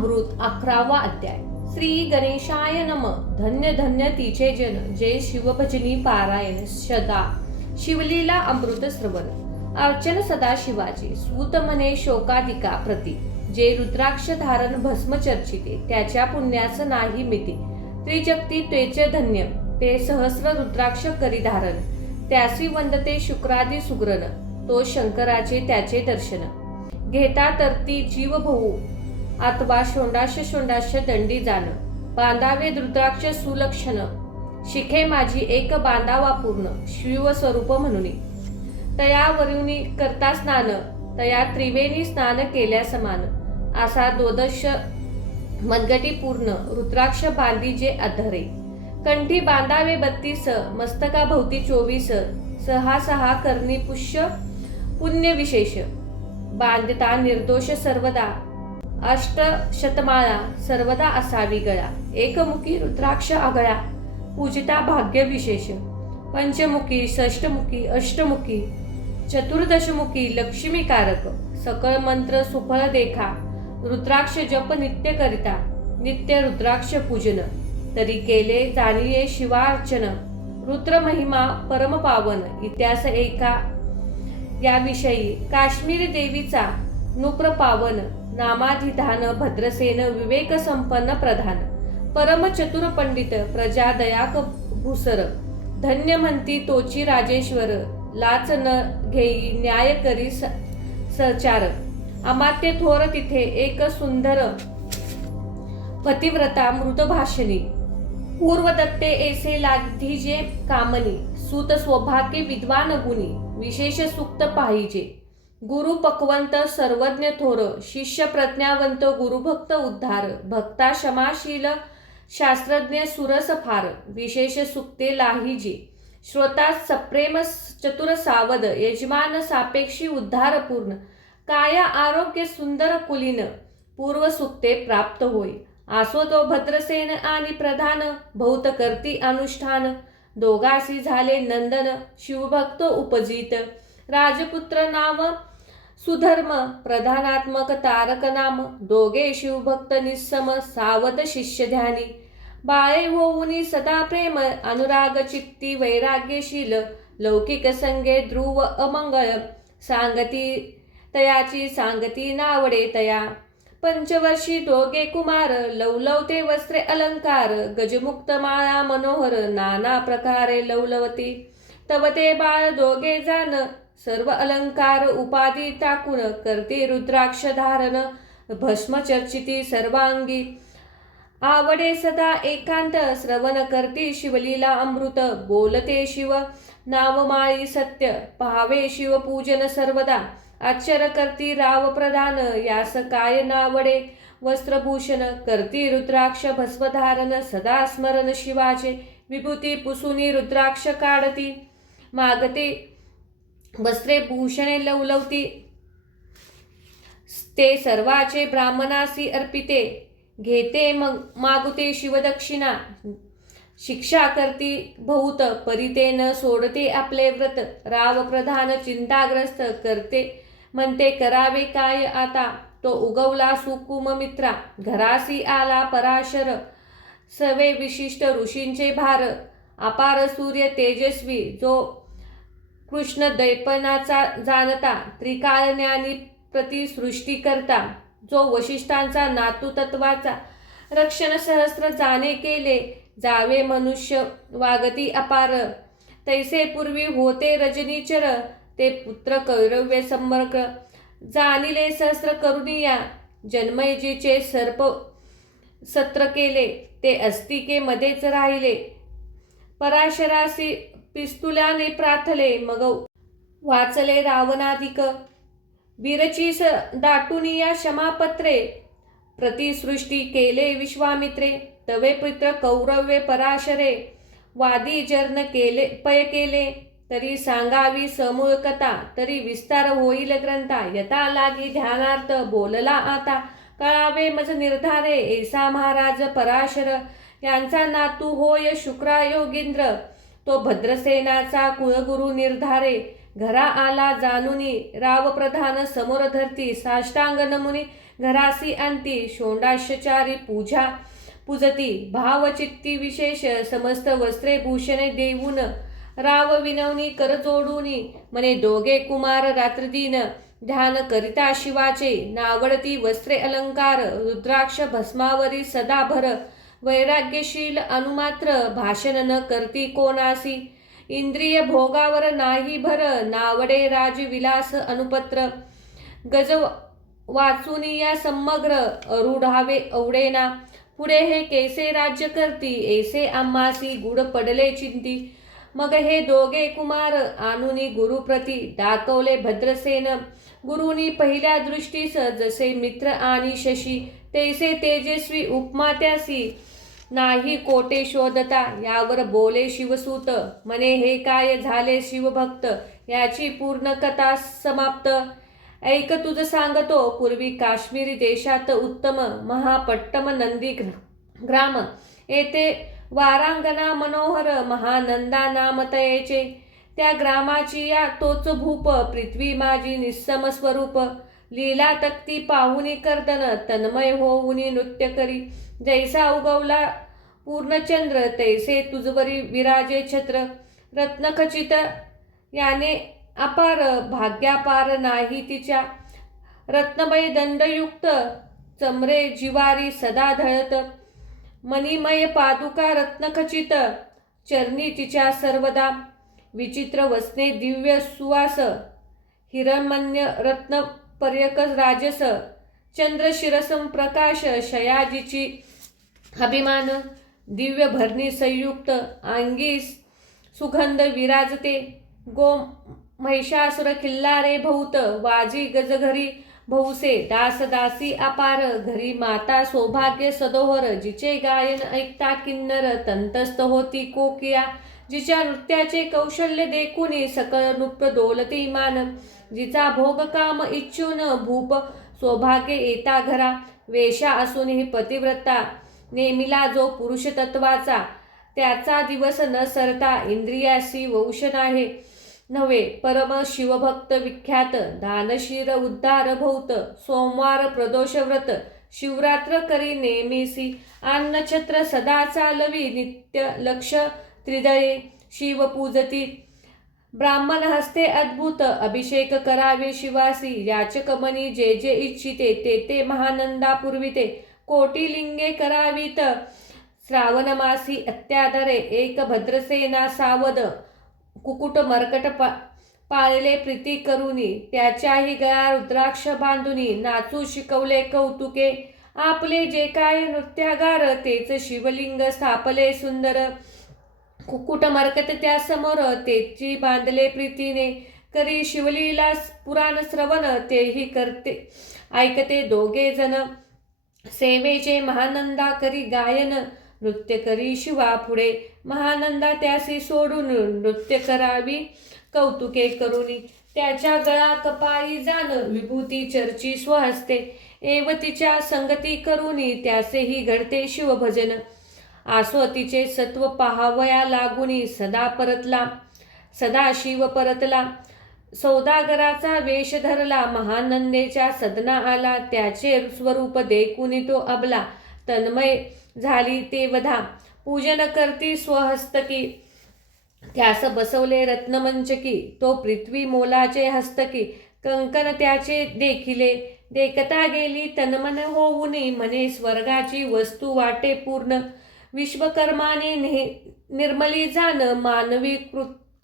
अमृत 11वा अध्याय. श्री गणेशाय नम. धन्य धन्य तिचे जन, जय शिवभजनी पारायण, सदा शिवलीला अमृत श्रवण, अर्चन सदा शिवाचे. सूत म्हणे शोकादिका प्रती, जे रुद्राक्ष धारण भस्म चर्चिते, त्याच्या पुण्याचं नाही मिती. त्रिजगती तेचे धन्य, ते सहस्र रुद्राक्ष करी धारण, त्यासी वंदते शुक्रादी सुग्रण, तो शंकराचे त्याचे दर्शन. घेता तरती जीव भाऊ, अथवा शोंडाश दंडी जाण, बांधावे रुद्राक्ष सुलक्षण, शिखे माझी एक बांधावा पूर्ण, शिवस्वरूप म्हणून. तयावरुनी करता स्नान, तया त्रिवेणी स्नान केल्या समान, असा द्वादश मनगटी पूर्ण, रुद्राक्ष बांधी जे अधरे. कंठी बांधावे 32, मस्तका भोवती 24, सहा सहा करणी पुण्य विशेष. बांधता निर्दोष सर्वदा, अष्टशतमाळा सर्वदा असावी गळा. एकमुखी रुद्राक्ष आगळा, पूजिता भाग्य विशेष. पंचमुखी, षष्टमुखी, अष्टमुखी, चतुर्दशमुखी लक्ष्मीकारक. सकळ मंत्र सुफळ देखा, रुद्राक्ष जप नित्य करिता, नित्य रुद्राक्ष पूजन. तरी केले जाणिये शिवार्चन, रुद्र महिमा परम पावन. इतिहास एका याविषयी काश्मीरी देवीचा नृप पावन, नामाधिधान भद्रसेन विवेक संपन्न प्रधान. परम चतुर पंडित प्रजा दयाक भूसर, धन्य म्हणती तोची राजेश्वर. लाच न घेई न्याय करी सचार, अमात्य थोर तिथे एक सुंदर पतिव्रता मृत भाषणी. पूर्वदत्ते ऐसे लाधीजे कामनी, सूत सौभाग्य विद्वान गुणी, विशेष सुक्त पाहिजे. गुरु पक्वंत सर्वज्ञ थोर, शिष्य प्रज्ञावंत गुरुभक्त उद्धार. भक्ता क्षमाशील शास्त्रज्ञ सुरस फार, विशेष सुक्ते लाहिजे. श्रोता सप्रेम चतुर सावध, यजमान सापेक्षी उद्धार पूर्ण. काया आरोग्य सुंदर कुलीन, पूर्व सुक्ते प्राप्त होय. आसो तो भद्रसेन आणि प्रधान, भौत करती अनुष्ठान. दोघासी झाले नंदन, शिवभक्त उपजित. राजपुत्र नाम सुधर्म, प्रधानात्मक तारक नाम. दोघे शिवभक्त निस्सम, सावध शिष्य ध्यानी. बाळे होऊनी सदा प्रेम, अनुराग चित्ती वैराग्यशील. लौकिक संगे ध्रुव अमंगळ, सांगती तयाची सांगती नावडे तया. पंचवर्षी दोघे कुमार, लवलवते वस्त्रे अलंकार. गजमुक्त माळा मनोहर, नाना प्रकारे लवलवती. तव ते बाळ दोघे जाण, सर्व अलंकार उपाधी टाकून. करते रुद्राक्ष धारण, भस्म चर्चिती सर्वांगी. आवडे सदा एकांत, श्रवण करती शिवलीला अमृत. बोलते शिव नावमाळी सत्य, पाहावे शिव पूजन सर्वदा. आश्चर्य करती राव प्रधान, यास काय नावडे वस्त्रभूषण. करती रुद्राक्ष भस्मधारण, सदा स्मरण शिवाचे. विभूती पुसुनी रुद्राक्ष काढती, मागते वस्त्रे भूषणे लवलवती. ते सर्वाचे ब्राह्मणासी अर्पिते, घेते मागुते शिवदक्षिणा. शिक्षा करती बहुत, परिते न सोडते आपले व्रत. राव प्रधान चिंताग्रस्त, करते म्हणते करावे काय आता. तो उगवला सुकुम मित्रा, घरासी आला पराशर. सवे विशिष्ट ऋषींचे भार, अपार सूर्य तेजस्वी. जो कृष्ण दैपनाचा जाणता, त्रिकाळ ज्ञानी प्रतिसृष्टी करता. जो वशिष्ठांचा नातू तत्वाचा, रक्षण सहस्त्र जाणे केले. जावे मनुष्य वागती अपार, तैसे पूर्वी होते रजनीचर. ते पुत्र कौरव्य समर्क, जाणिले सहस्त्र करुणिया. जन्मयजीचे सर्प सत्र केले, ते अस्तिके मध्येच राहिले. पराशरासी पिस्तुल्याने प्रार्थले, मग वाचले रावणाधिक. विरचीस दाटुनिया क्षमापत्रे, प्रतिसृष्टी केले विश्वामित्रे. तवे पुत्र कौरव्य पराशरे, वादी जर्न केले पय केले. तरी सांगावी समूळ कथा, तरी विस्तार होईल ग्रंथा. यथा लागी ध्यानार्थ बोलला आता, कळावे मज निर्धारे. ऐसा महाराज पराशर, यांचा नातू होय शुक्रा योगींद्र. तो भद्रसेनाचा कुळगुरु निर्धारे. घरा आला जानुनी, राव प्रधान समोर धरती. साष्टांग नमुनी घरासी अंती षोडाशचारी पूजा पूजती भावचित्ती विशेष समस्त वस्त्रे भूषणे देऊन राव विनवणी कर जोडूनी म्हणे दोघे कुमार रात्रदिन ध्यान करिता शिवाचे नावडती वस्त्रे अलंकार रुद्राक्ष भस्मावरी सदा भर वैराग्यशील अनुमात्र भाषण न करती कोणासी इंद्रिय भोगावर नाही भर नावडे राजविलास अनुपत्र गज वाचुनी या समग्र अरूढावे अवडेना पुढे हे कैसे राज्य करती ऐसे आम्हासी गुड पडले चिंती मग हे दोघे कुमार आणुनी गुरुप्रती दाखवले भद्रसेन गुरुनी पहिल्या दृष्टीस जसे मित्र आणि शशी तैसे तेजस्वी उपमा त्यासी नाही कोटे शोधता यावर बोले शिवसूत म्हणे हे काय झाले शिवभक्त याची पूर्ण कथा समाप्त ऐक तुझ सांगतो पूर्वी काश्मीरी देशात उत्तम महापट्टम नंदी ग्राम येथे वारांगना मनोहर महानंदा नामतयेचे त्या ग्रामाची या तोच भूप पृथ्वी माझी निस्सम स्वरूप लीला तक्ती पाहुनी कर्दन तन्मय होऊनी नृत्य करी जैसा उगवला पूर्णचंद्र तैसे तुझवरी विराजे छत्र रत्नखचित याने अपार भाग्यापार नाही तिच्या रत्नमय दंडयुक्त चमरे जिवारी सदा धळत मणिमय पादुका रत्नखचित चरणी तिच्या सर्वदा विचित्र वसने दिव्य सुवास हिरण्मय रत्न पर्यक राजस चंद्र शिरसम प्रकाश शयाजीची अभिमान दिव्य भरणी संयुक्त अंगीस सुगंध विराजते गो महिषासुर किल्लारे भौत वाजी गजघरी भौसे दास दासी अपार घरी माता सौभाग्य सदोहर जिचे गायन ऐकता किन्नर तंतस्त होती कोकिया जिच्या नृत्याचे कौशल्य देखुनी सकल नृप डोलती मान जिचा भोग काम इच्छून भूप सौभाग्य येता घरा वेशा असूनही पतिव्रता नेमिला जो पुरुष तत्वाचा त्याचा दिवस न सरता इंद्रियाशी वंश नाही नव्हे परम शिवभक्त विख्यात दानशीर उद्धार भौत सोमवार प्रदोष व्रत शिवरात्र करी नेमिसी अन्नछत्र सदा चालवी नित्य लक्ष त्रिदये शिव पूजती ब्राह्मण हस्ते अद्भुत अभिषेक करावे शिवासी याचक मनी जे जे इच्छिते ते ते महानंदा पुरविते कोटी लिंगे करावीत श्रावण मासी अत्यादरे एक भद्रसेना सावध कुकुट मरकट पाळले प्रीती करुनी त्याच्याही गळा रुद्राक्ष बांधुनी नाचू शिकवले कौतुके आपले जे काय नृत्यागार तेच शिवलिंग स्थापले सुंदर कुकुट मरकट त्या समोर तेची बांधले प्रीतीने करी शिवलीला पुराण श्रवण तेही करते ऐकते दोघे जण सेवेचे महानंदा करी गायन नृत्य करी शिवा पुढे महानंदा त्यासी सोडून नृत्य करावी कौतुके करुनी त्याच्या गळा कपाळी जाण विभूती चर्ची स्वहस्ते एवतीच्या संगती करुनी त्यासेही घडते शिवभजन आसवतीचे सत्व पाहावया लागुनी सदा शिव परतला सौदागराचा वेश धरला महानंदेच्या सदना आला त्याचे स्वरूप देखुनी तो अबला तन्मय झाली ते वधा पूजन करती स्वहस्तकी त्यास बसवले रत्नमंचकी तो पृथ्वी मोलाचे हस्तकी कंकन त्याचे देखिले देखता गेली तन्मन होऊनी म्हणे स्वर्गाची वस्तू वाटे पूर्ण विश्वकर्माने निर्मली जाण मानवी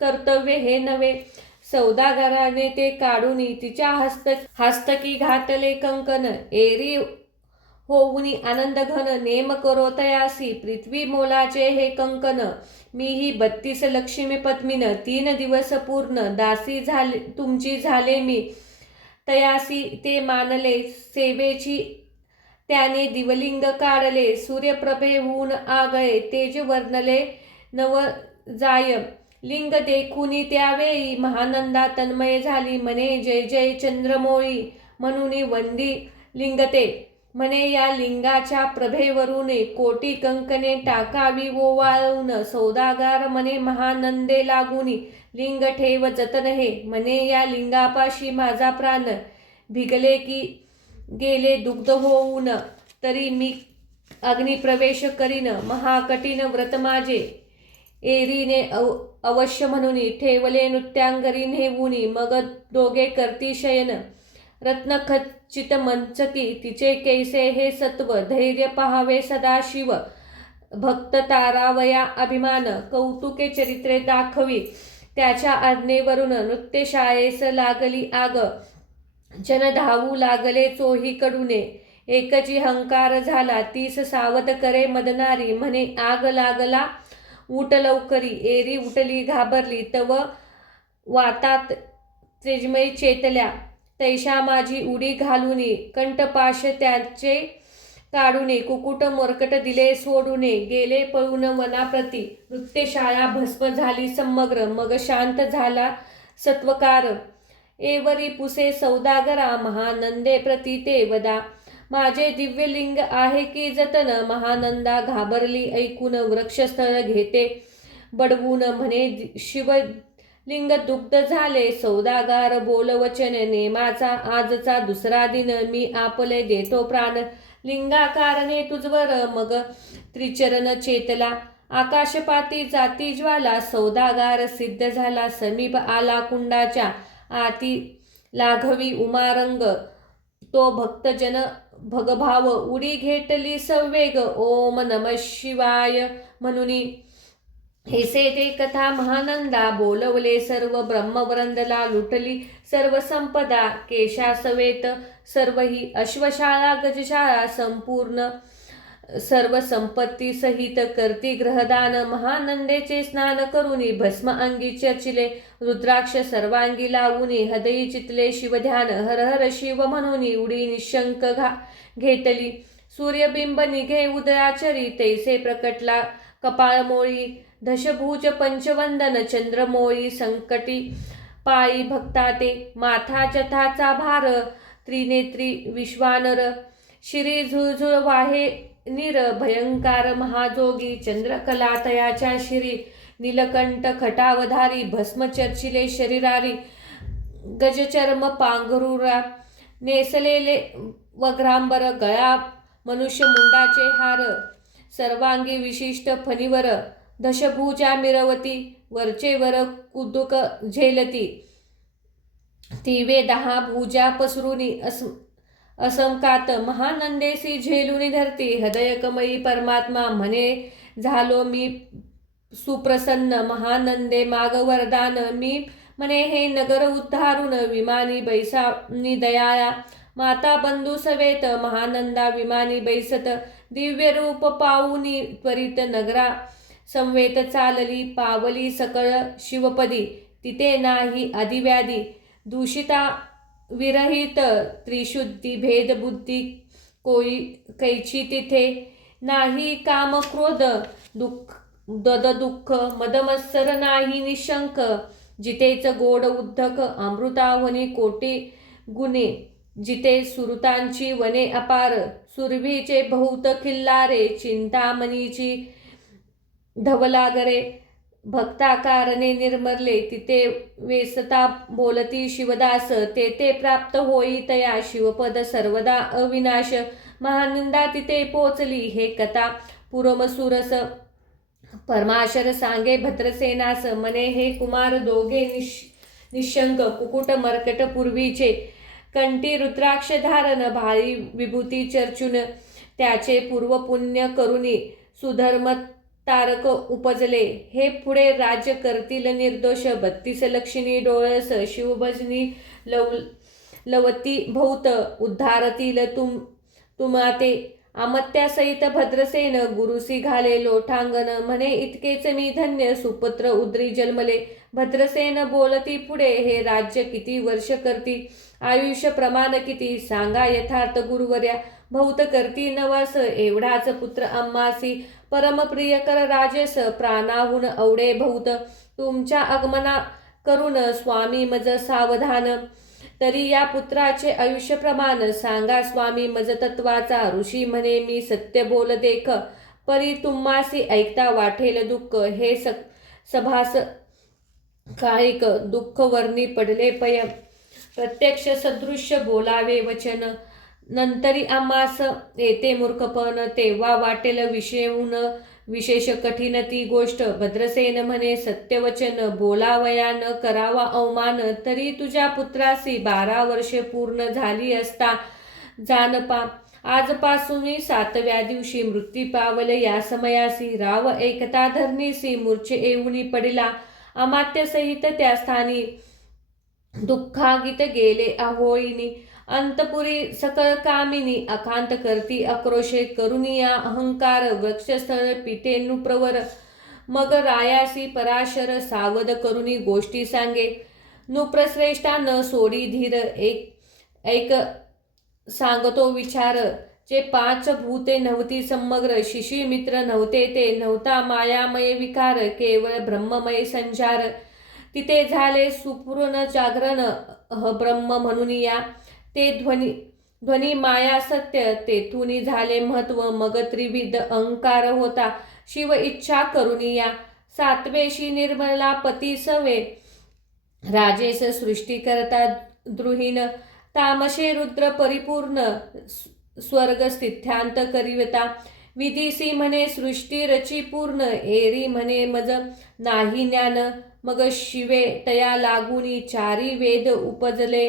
कर्तव्य हे नव्हे सौदागराने ते काढूनी तिच्या हस्तकी घातले कंकन एरी होऊनी आनंद घन नेम करो तयासी पृथ्वी मोलाचे हे कंकन मीही 32 लक्ष्मी पद्मीन 3 दिवस पूर्ण दासी झाले तुमची झाले मी तयासी ते मानले सेवेची त्याने दिवलिंग काढले सूर्यप्रभेहून आगळे तेज वर्णले नव जाय लिंग देखुनी त्यावेळी महानंदा तन्मय झाली म्हणे जय जय चंद्रमोळी म्हणून वंदी लिंगते म्हणे या लिंगाच्या प्रभेवरून कोटी कंकणे टाकावी ओवाळून सौदागार म्हणे महानंदे लागुनी लिंग ठेव जतन हे म्हणे या लिंगापाशी माझा प्राण भिगले की गेले दुग्ध होऊन, तरी मी अग्निप्रवेश करीन. महाकठीण व्रत माझे एरीने अवश्य म्हणून ठेवले नृत्यांगरी नेऊनी. मग दोघे करती शयन रत्नखचित मंचकी. तिचे कैसे हे सत्व धैर्य पहावे सदाशिव. भक्त तारावया अभिमान कौतुके चरित्रे दाखवी. त्याच्या आज्ञेवरून नृत्यशाळेस लागली आग. जन धावू लागले चोहीकडूने. एकची हंकार झाला तीस सावध करे मदनारी. म्हणे आग लागला उठ लवकरी. एरी उठली घाबरली तव वातात तेजमय चेतल्या. तैशा माझी उडी घालुनी कंठपाश त्याचे काढूने. कुकुट मोरकट दिले सोडूने. गेले पळून वनाप्रती. नृत्यशाळा भस्म झाली समग्र. मग शांत झाला सत्वकार. एवरी पुसे सौदागरा महानंदे प्रती ते वदा. माझे दिव्यलिंग आहे की जतन. महानंदा घाबरली ऐकून. वृक्षस्थळ घेते बडवून. म्हणे शिवलिंग दुग्ध झाले. सौदागार बोल वचन नेमाचा. आजचा दुसरा दिन मी आपले देतो प्राण. लिंगाकारणे तुझवर. मग त्रिचरण चेतला. आकाशपाती जाती ज्वाला. सौदागार सिद्ध झाला. समीप आला कुंडाच्या आती. लाघवी उमारंग तो भक्तजन भगभाव. उडी घेतली सवेग ओम नम शिवाय म्हणुनी. हेसे ते कथा महानंदा. बोलवले सर्व ब्रह्मवृंदला. लुटली सर्व संपदा. केशा सवेत सर्वही. अश्वशाळा गजशाळा संपूर्ण सर्व संपत्ती सहित. करती ग्रहदान महानंदेचे स्नान करुनी. भस्म अंगी चर्चिले रुद्राक्ष सर्वांगी लावुनी. हृदयी चितले शिवध्यान. हर हर शिव म्हणूनी. उडी निशंक घेतली. सूर्यबिंब निघे उदयाचरी. तैसे प्रकटला कपाळमोळी. दशभुज पंचवंदन चंद्रमोळी. संकटी पायी भक्ता ते. माथा जथाचा भार. त्रिनेत्री विश्वानर. शिरी झुळझुळ वाहे नीर. भयंकार महाजोगी. चंद्रकला तयाच्या शिरी. नीलकंठ खटावधारी. भस्म चर्चिले शरीरारी. गजचर्म पांघरुरा. नेसलेले वग्रांबर. गळा मनुष्य मुंडाचे हार. सर्वांगी विशिष्ट फणीवर. दशभुजा मिरवती. वरचे वर कुदुक झेलती. तिवे 10 भुजा पसरुनी. असंकात महानंदेसी झेलुनी धरती. हृदयकमयी परमात्मा म्हणे झालो मी सुप्रसन्न. महानंदे माग वरदान. मी म्हणे हे नगर उद्धारून. विमानी बैसानी दयाळा. माता बंधू सवेत. महानंदा विमानी बैसत. दिव्य रूप पाऊनी त्वरित नगरा संवेत चालली. पावली सकळ शिवपदी. तिथे नाही आदिव्याधी. दूषिता विरहित त्रिशुद्धी. भेदबुद्धी कैची तिथे नाही. काम क्रोध दुःख मदमत्सर नाही निशंक. जितेच गोड उद्धक अमृतावनी कोटी गुणे. जिते सुरतांची वने अपार. सुरभीचे बहुत खिल्लारे. चिंतामणीची धवलागरे. भक्ताकारणे निर्मरले. तिथे वेसता बोलती शिवदास. तेथे प्राप्त होई तया शिवपद सर्वदा अविनाश. महानंदा तिथे पोचली हे कथा पुरमसुरस. परमाशर सांगे भद्रसेनास. म्हणे हे कुमार दोघे निशंक. कुकुट मर्कट पूर्वीचे. कंठी रुद्राक्ष धारण. भारी विभूती चर्चून. त्याचे पूर्व पुण्य करुनी. सुधर्म तारक उपजले. हे पुढे राज्य करतील निर्दोष. 32 लक्षिणी डोळस. शिवभजनी लवती बहुत. उद्धारतील तुमाते. अमत्यासहित भद्रसेन. गुरुसी घाले लोटांगण. म्हणे इतकेच मी धन्य. सुपुत्र उद्री जन्मले. भद्रसेन बोलती पुढे. हे राज्य किती वर्ष करती. आयुष्य प्रमाण किती. सांगा यथार्थ गुरुवर्या. बहुत करती नवस. एवढाच पुत्र आम्हासी. परमप्रिय कर राजस. प्राणाहून अवडे बहुत. तुमच्या आगमना करून स्वामी मज सावधान. तरी या पुत्राचे आयुष्य प्रमाण. सांगा स्वामी मज तत्वाचा. ऋषी म्हणे मी सत्य बोल देख. परी तुम्हासी ऐकता वाटेल दुःख. हे सभास काळिक. दुःख वर्णी पडले पय. प्रत्यक्ष सदृश्य बोलावे वचन. नंतरी आम्हास येते मूर्खपण, तेव्हा वाटेल विषयून विशेष कठीण ती गोष्ट. भद्रसेन म्हणे, सत्यवचन बोलावया न करावा अवमान. तरी तुझ्या पुत्रासी 12 वर्षे पूर्ण झाली असता जानपा. आजपासून 7व्या दिवशी मृत्यू पावल. या समयासी राव एकता धरणीसी मूर्छे येऊनी पडिला. अमात्य सहित त्या स्थानी दुःखागीत गेले आहोईनी. अंतपुरी सकळ कामिनी अखांत करती आक्रोशे. करुनिया अहंकार वक्षस्थळ पितेनु प्रवर. मग रायासी पराशर सावध करुनी गोष्टी सांगे. नुप्रश्रेष्ठा न सोडी धीर. एक सांगतो विचार. जे 5 भूते नव्हती समग्र. शिशी मित्र नव्हते ते. नव्हता मायामय विकार. केवळ ब्रह्ममय संचार. तिथे झाले सुपूर्ण जागरण. अहब्रह्म म्हणून या ते ध्वनी माया सत्य. तेथून झाले महत्व. मग त्रिविध अहंकार होता. शिव इच्छा करुनिया. 7वेशी निर्मला पती सवे. राजेश सृष्टी करता द्रुहीन. तामशे रुद्र परिपूर्ण. स्वर्ग स्थित्यांत करिवता. विधीसी म्हणे सृष्टी रची पूर्ण. एरी म्हणे मज नाही ज्ञान. मग शिवे तया लागुनी 4 वेद उपजले.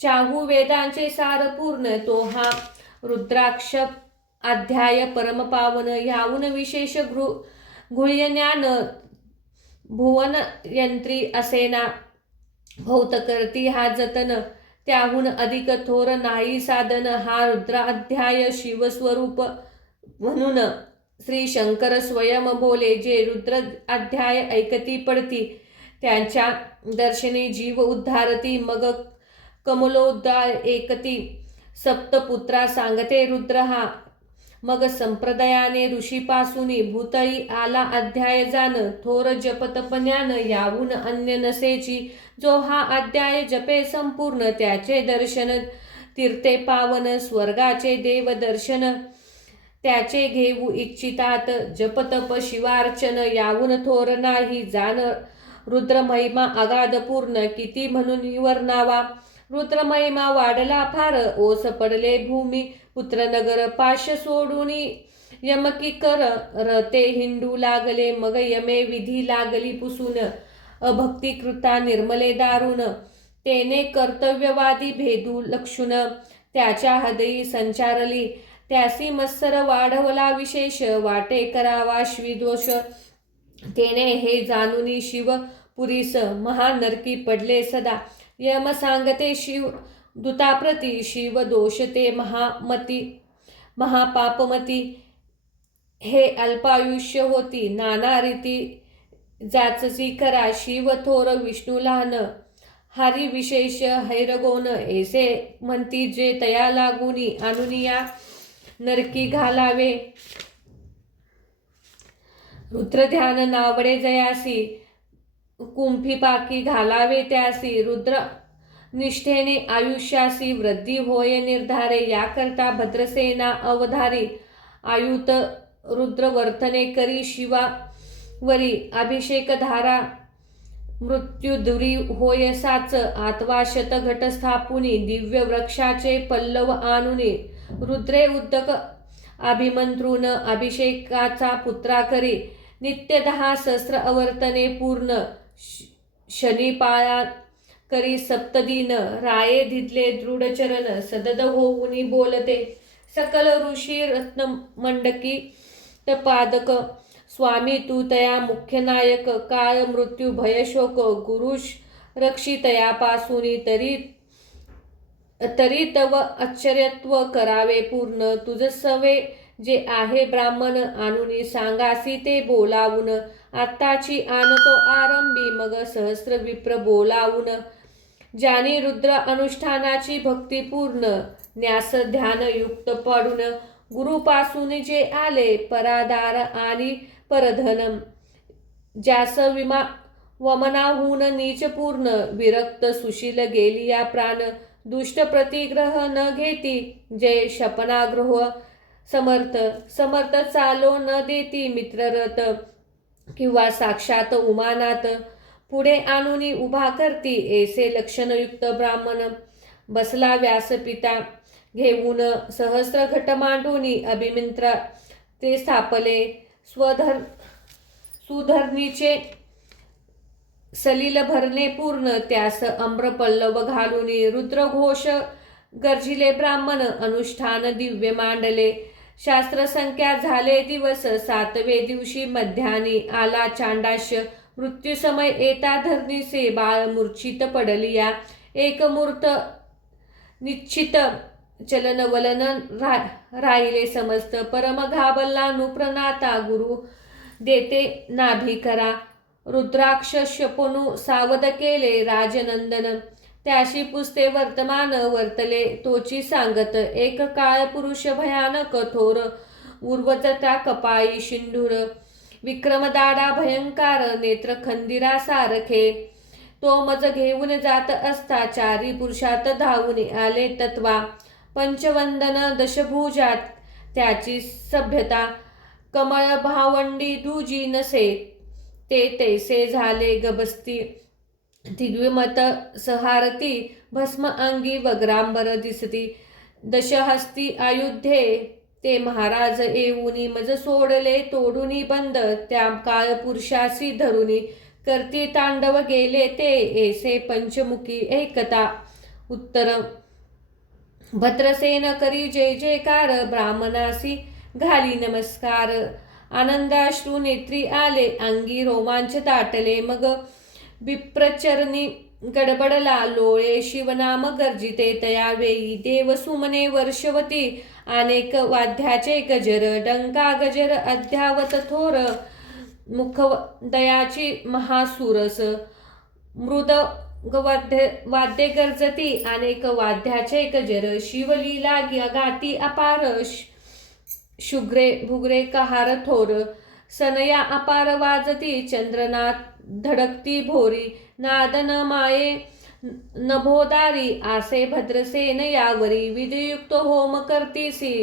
चाहू वेदांचे सार पूर्ण. तो हा रुद्राक्ष अध्याय परमपावन. याहून विशेष गुह्यज्ञान भुवन यंत्री असेना. भौत करती हा जतन. त्याहून अधिक थोर नाही साधन. हा रुद्राध्याय शिवस्वरूप म्हणून श्री शंकर स्वयं बोले. जे रुद्र अध्याय ऐकती पडती त्यांच्या दर्शनी जीव उद्धारती. मग कमलोद्गार एकती. सप्तपुत्रा सांगते रुद्र हा. मग संप्रदायाने ऋषीपासूनी भूतई आला अध्याय जाण. थोर जपतपज्ञान याहून अन्य नसेची. जो हा अध्याय जपे संपूर्ण त्याचे दर्शन तीर्थे पावन. स्वर्गाचे देव दर्शन त्याचे घेऊ इच्छितात. जपतप शिवार्चन याहून थोर नाही जाण. रुद्र महिमा अगाध पूर्ण. किती म्हणून वर्णावा. रुद्र महिमा वाढला फार. ओस पडले भूमी पुत्रनगर. पाश सोडून यमकी कर रते हिंडू लागले. मग यमे विधी लागली पुसून. अभक्ती कृता निर्मले दारुण. तेने कर्तव्यवादी भेदू लक्षुण. त्याच्या हृदयी संचारली. त्यासी मत्सर वाढवला विशेष. वाटे करावा श्विदोष. तेने हे जाणून शिव पुरीस. महानरकी पडले सदा. यम सांगते शिव दूताप्रती. शिव दोष ते महापापमती. हे अल्पायुष्य होती. नाना रीती जाचसी करा. शिव थोर विष्णू लहान. हरी विशेष हैरगोन. ऐसे म्हणती जे तया लागुनी. अनुनिया नरकी घालावे. रुद्र ध्यान नावडे जयासी. कुंभी पाकी घालावे त्यासी. रुद्र निष्ठेने आयुष्यासी वृद्धी होय निर्धारे. याकरता भद्रसेना अवधारी. आयुत रुद्र वर्तने करी शिवावरी. अभिषेक धारा मृत्यू दुरी होय साच. आतवा शत घट स्थापुनी. दिव्य वृक्षाचे पल्लव आणुनी. रुद्रे उद्दक अभिमंत्रून. अभिषेकाचा पुत्रा करी. नित्य 10 सहस्र अवर्तने पूर्ण. शनी पाळा करी सप्तदिन. राये धिदले दृढ चरण. सदद होऊनी बोलते. सकल ऋषी रत्नमंडकी पादक. स्वामी तू तया मुख्य नायक. काळ मृत्यू भयशोक. गुरुश रक्षितयापासूनी. तरी तव आश्चर्यत्व करावे पूर्ण. तुझ सवे जे आहे ब्राह्मण. आणूनी सांगासी ते बोलावून. आत्ताची आणतो आरंभी. मग सहस्र विप्र बोलावून. ज्यानी रुद्र अनुष्ठानाची भक्ती पूर्ण. न्यास ध्यान युक्त पडून. गुरुपासून जे आले परादार आणि परधन. ज्यास वमनाहून नीच पूर्ण. विरक्त सुशील गेलिया प्राण. दुष्ट प्रतिग्रह न घेती. जय शपनाग्रह समर्थ चालो न देती. मित्ररथ किंवा साक्षात उमानात. पुढे आणूनी उभा करती. ऐसे लक्षणयुक्त ब्राह्मण. बसला व्यासपिता घेऊन सहस्र घट मांडूनी अभिमिंत्रा ते स्थापले सुधरणीचे सलील भरणे पूर्ण त्यास अम्रपल्लव घालून रुद्रघोष गर्जिले ब्राह्मण अनुष्ठान दिव्य मांडले शास्त्रसंख्या झाले दिवस 7वे दिवशी मध्यानी आला चांडाश्य मृत्यू समय येता धरणीसे बाळ मूर्छित पडलिया एक मूर्त निश्चित चलन वलन राहिले समस्त परम घाबरला नुप्रनाता गुरु देते नाभी करा रुद्राक्ष शपनू सावध केले राजनंदन त्याशी पुसते वर्तमान वर्तले तोची सांगत एक काळ पुरुष भयानक थोर उर्वतता कपाळी शिंढूर विक्रमदाडा भयंकार नेत्र खंदिरा सारखे तो मज घेऊन जात असता चारी पुरुषात धावून आले तत्वा पंचवंदन दशभुजात त्याची सभ्यता कमळ भावंडी दुजी नसे ते तैसे झाले गबस्ती दिव्यमत सहारती भस्म अंगी वग्रांबर दिसती दशहस्ती अयोध्ये ते महाराज येऊनी मज सोडले तोडूनी बंद त्या काळ पुरुषासी धरुनी करती तांडव गेले ते ऐसे पंचमुखी एकता उत्तर भद्रसेन करी जय जयकार ब्राह्मणासी घाली नमस्कार आनंदाश्रू नेत्री आले अंगी रोमांच दाटले मग विप्रचरणी गडबडला लोळे शिवनाम गर्जिते तयावेळी देवसुमने वर्षवती अनेक वाद्याचे गजर डंका गजर अद्यावत थोर मुख दयाची महासुरस मृद वाद्य गर्जती अनेक वाद्याचे गजर शिवलीला गाती अपार शुग्रे भुगरे कहार थोर सनया अपार वाजती चंद्रनाथ धडकती भोरी नादन माये नभोदारी आसे भद्रसेन यावरी विधियुक्त होम करतीसी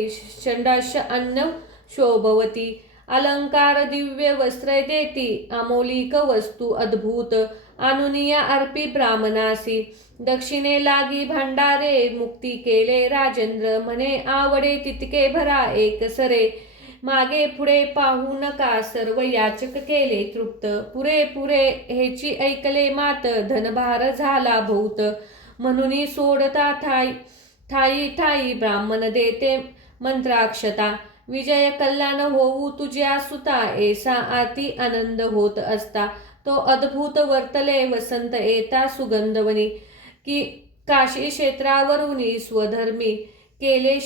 षंडाश अन्न शोभवती अलंकार दिव्य वस्त्र देती अमोलिक वस्तू अद्भुत अनुनिया अर्पी ब्राह्मणासी दक्षिणे लागी भांडारे मुक्ती केले राजेंद्र म्हणे आवडे तितके भरा एक सरे मागे पुढे पाहू नका सर्व याचक केले तृप्त पुरे पुरे हेची ऐकले मात धनभार झाला बहुत म्हणून सोडता ठाई ठाई ब्राह्मण देते मंत्राक्षता विजय कल्याण होऊ तुझ्या सुता ऐसा आती आनंद होत असता तो अद्भुत वर्तले वसंत येता सुगंधवनी की काशी क्षेत्रावरुनी स्वधर्मी केले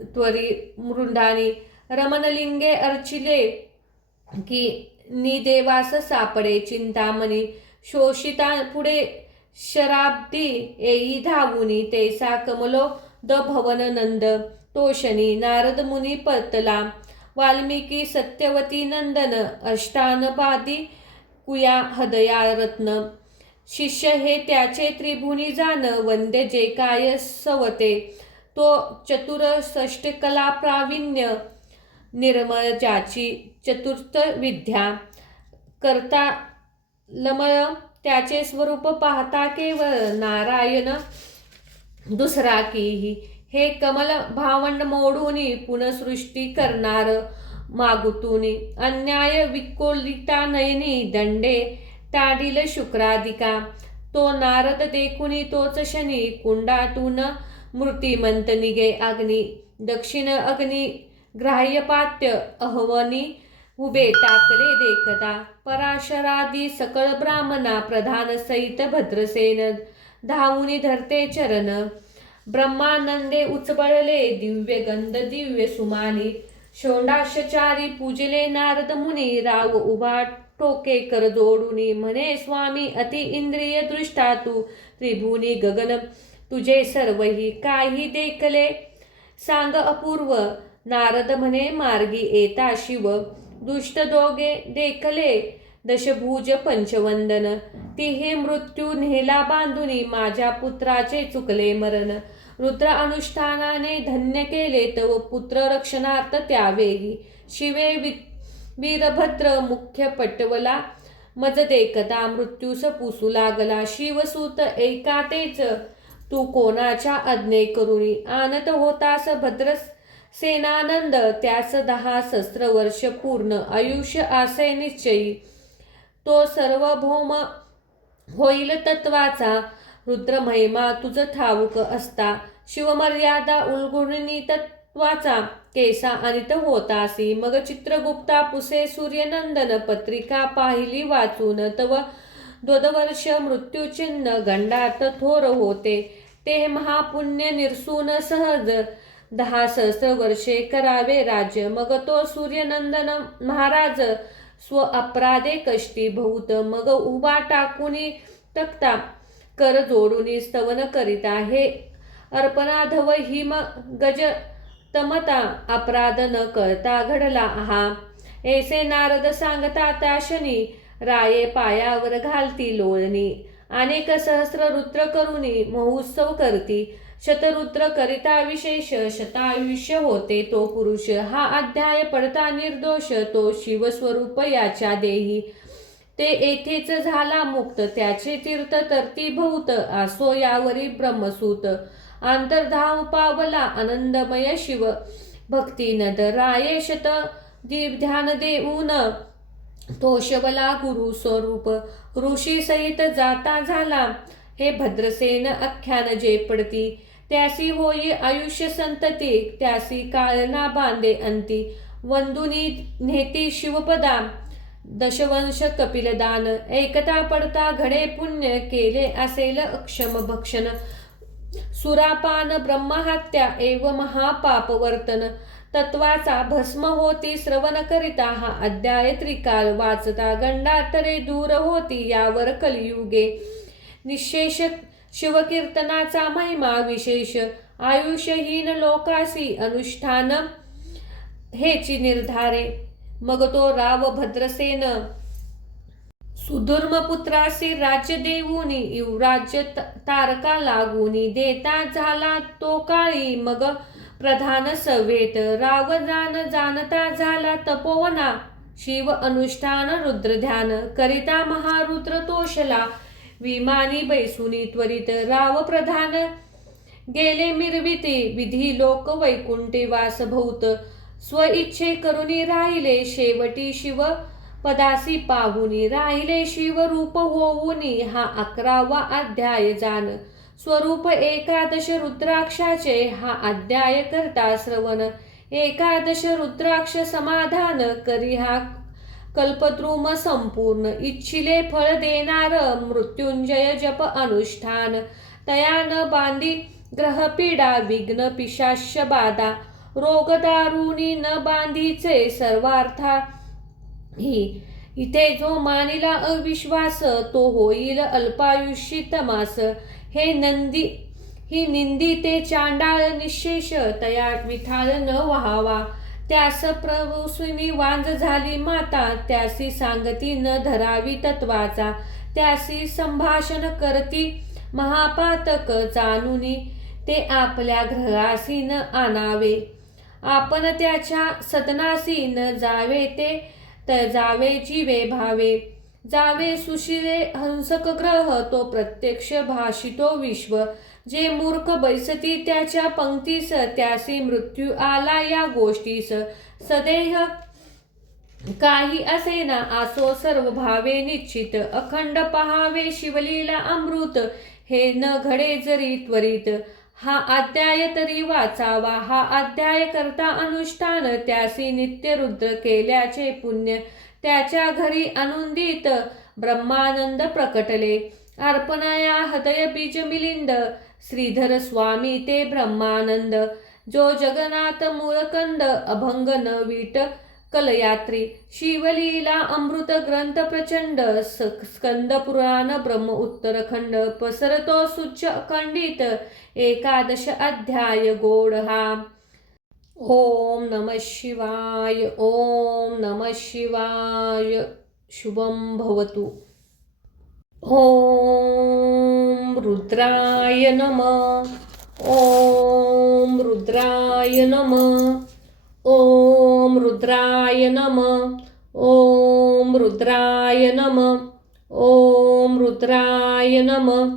त्वरी मृंडानी रमणलिंगे अर्चिले की निदेवास सापडे चिंतामणी शोषिता पुढे शराब्दी येई धावुनी तैसा कमलो द भवन नंद तोषणी नारद मुनी परतला वाल्मिकी सत्यवती नंदन अष्टानपादी कुया हदया रत्न शिष्य हे त्याचे त्रिभुनी जाण वंदे जे काय सवते तो चतुर षष्टकला प्रावीण्य निर्मळ ज्याची चतुर्थ विद्या करता लमळ त्याचे स्वरूप पाहता केवळ नारायण दुसरा कीही हे कमल भावंड मोडूनी पुनसृष्टी करणार मागुतुनी अन्याय विकोलिता नयनी दंडे ताडिल शुक्रादिका तो नारद देखुनी तोच शनी कुंडातून मूर्तिमंत निगे अग्नी दक्षिण अग्नी ग्राह्यपात्य अहवनी उभे टाकले देखता पराशरादी सकळ ब्राह्मणा प्रधान सहित भद्रसेन धावुनी धरते चरण ब्रह्मानंदे उचबळले दिव्य गंध दिव्य सुमानी षोडाशचारी पूजले नारद मुनी राव उभा टोके कर जोडुनी म्हणे स्वामी अति इंद्रिय दृष्टा तू त्रिभुनी गगन तुझे सर्वही काही देखले सांग अपूर्व नारद म्हणे मार्गी येता शिव दुष्ट दोघे देखले दशभुज पंचवंदन तिहे मृत्यू नेला बांधुनी माझ्या पुत्राचे चुकले मरण रुद्र अनुष्ठानाने धन्य केले तव पुत्र रक्षणार्थ त्यावेळी शिवे वीरभद्र मुख्य पटवला मज देखता मृत्यूस पुसू लागला शिवसूत एकातेच तू कोणाच्या आज्ञे करुणी आणत होतास भद्रसेनानंद, त्यास 10 सहस्र वर्ष पूर्ण आयुष्य असे निश्चयी. तो सार्वभौम होईल तत्वाचा, रुद्रमहिमा तुझ ठाऊक असता. शिवमर्यादा उल्गुणी तत्वाचा, केसा अनित होतासी. मग चित्रगुप्ता पुसे सूर्यनंदन, पत्रिका पाहिली वाचून तव 2 वर्ष मृत्यूचिन्ह गंडात थोर होते. ते महापुण्य निरसून सहज 10 सहस्र वर्षे करावे राज्य. मग तो सूर्यनंदन महाराज स्व अपराधे कष्टी बहुत. मग उभा टाकूनी तक्ता कर जोडून स्तवन करिता. हे अर्पणाधव हिम गज तमता, अपराध न कळता घडला हा. ऐसे नारद सांगता त्याशनी, राये पायावर घालती लोळणी. अनेक सहस्र रुद्र करुणी महोत्सव करती. शतरुद्र करिता विशेष, शतायुष्य होते तो पुरुष. हा अध्याय पडता निर्दोष, तो शिवस्वरूप याच्या देही. ते येथेच झाला मुक्त, त्याचे तीर्थ तरती बहुत. आसो यावरी ब्रह्मसूत, अंतर्धाम पावला आनंदमय शिव भक्ती नद. राये शत ध्यान देऊन तो शवला गुरु स्वरूप. ऋषी सहित जाता झाला, हे भद्रसेन आख्यान जे पडती. त्यासी होई आयुष्य संतती, त्यासी काळना बांधे अंती. वंदुनी नेती शिवपदा, दशवंश कपिलदान. एकता पडता घडे पुण्य, केले असेल अक्षम भक्षण. सुरापान ब्रह्महत्या एव महापाप वर्तन. तत्वाचा भस्म होती श्रवण करिता, हा अध्याय त्रिकाल वाचता. गंडातरे दूर होती यावर कलियुगे. निशेष शिवकीर्तनाचा महिमा विशेष, आयुष्यहीन लोकासी अनुष्ठान हेची निर्धारे. मग तो राव भद्रसेन सुधर्म पुत्रासी राज्य देऊनी, युवराज्य तारका लागूनी. देता झाला तो काळी, मग प्रधान सवेत. राव जाणता झाला तपोवना, शिव अनुष्ठान रुद्रध्यान. करिता महारुद्र तोषला, विमानी बैसुनी त्वरित. राव प्रधान गेले मिरविते, विधी लोक वैकुंठे वास बहुत. स्वइच्छे करुणी राहिले, शेवटी शिव पदासी पाहुनी. राहिले शिवरूप होऊनी, हा 11वा अध्याय जाण. स्वरूप 11 रुद्राक्षाचे, हा अध्याय करता श्रवण. 11 रुद्राक्ष समाधान करी, हा कल्पद्रुम संपूर्ण. इच्छिले फळ देणार मृत्युंजय जप अनुष्ठान. तया न बांधी ग्रहपीडा, विघ्न पिशाच्य बाधा. रोग दारुणी न बांधीचे सर्वार्था ही. इथे जो मानिला अविश्वास, तो होईल अल्पायुषी तमास. हे निंदिते चांडाळ निशेष, तया विठाळ न व्हावा. त्यास प्रभूसुनी वांज झाली माता, त्यासी सांगती न धरावी तत्वाचा. त्यासी संभाषण करती महापातक, जाणुनी ते आपल्या ग्रहासी न आणावे. आपण त्याच्या सदनासी न जावे, ते जावे जीवे भावे. जावे सुशिरे हंसक ग्रह, तो प्रत्यक्ष भाषितो विश्व. जे मूर्ख बैसती त्याच्या पंक्तीस, त्यासी मृत्यू आला या गोष्टीस. सदेह काही असेना, आसो सर्व भावे निश्चित. अखंड पहावे शिवलीला अमृत, हे न घडे जरी त्वरित. हा अध्याय तरी वाचावा, हा अध्याय करता अनुष्ठान. त्यासी नित्य रुद्र केल्याचे पुण्य, त्याच्या घरी आनंदित ब्रह्मानंद प्रकटले. अर्पणाया हृदय बीज मिलिंद, श्रीधर स्वामी ते ब्रह्मानंद. जो जगन्नाथ मूळकंद, अभंग न वीट कलयात्री. शिवलीला अमृत ग्रंथ प्रचंड, स्कंद पुराण ब्रह्म उत्तरखंड. पसरतो सुच्च अखंडित, 11 अध्याय गोड हा. ओम नमः शिवाय. ओम नमः शिवाय. शुभं भवतु. ओम रुद्राय नमः. ओम रुद्राय नमः. ओम रुद्राय नमः. ओम रुद्राय नमः. ओम रुद्राय नमः.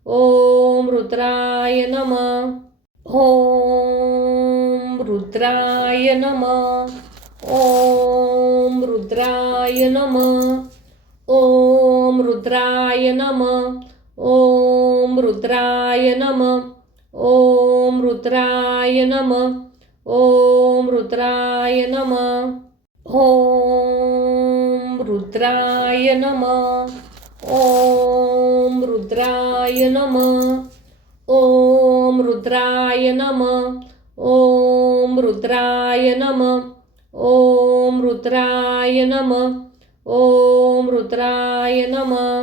ओम रुद्राय नमः. ओम रुद्राय नमः. ओम रुद्राय नमः. ओम रुद्राय नमः. ओम रुद्राय नमः. ओम रुद्राय नमः. ओम रुद्राय नमः. ओम रुद्राय नमः. ओम रुद्राय नमः. ओम रुद्राय नमः. ओम रुद्राय नमः. ओम रुद्राय नमः. ओम रुद्राय नमः.